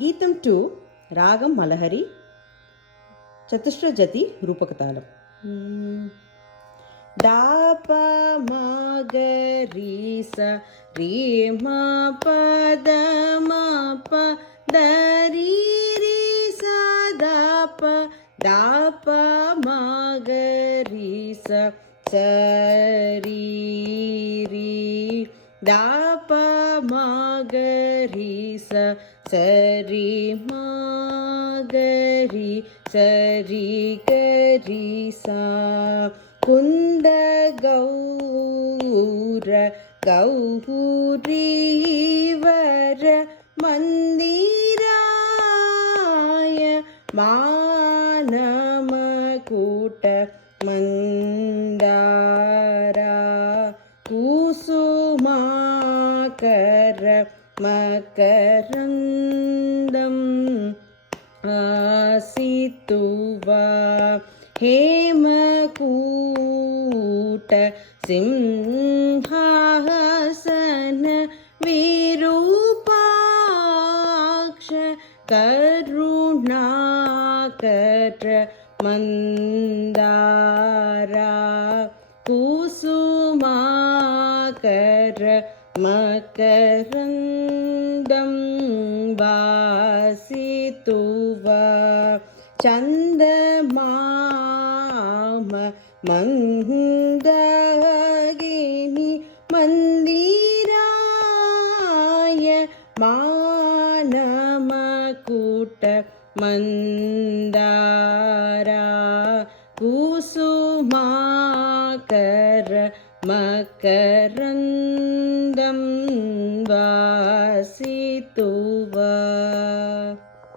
गीतं 2 रागं मलहरी चतुश्रजति रूपकतालम् दाप मगरी स री म पद म प दरी री स दाप मगरी स री री दाप मगरी स री मगरी सरी गरी सा कुंद गौर गौरीवर मंदिराय मानमकूट मंदारा कुसुमाकर मकरंदम आसितुवा हेमकूट सिंहासन विरूपाक्ष करुणाकर मंदारा कुसुमाकर मकरंदं वासितुवा चंदमाम मंदागिनी मंदिराय मानमकूट मंदारा कुसुमाकर मकरंदं वासितुवा।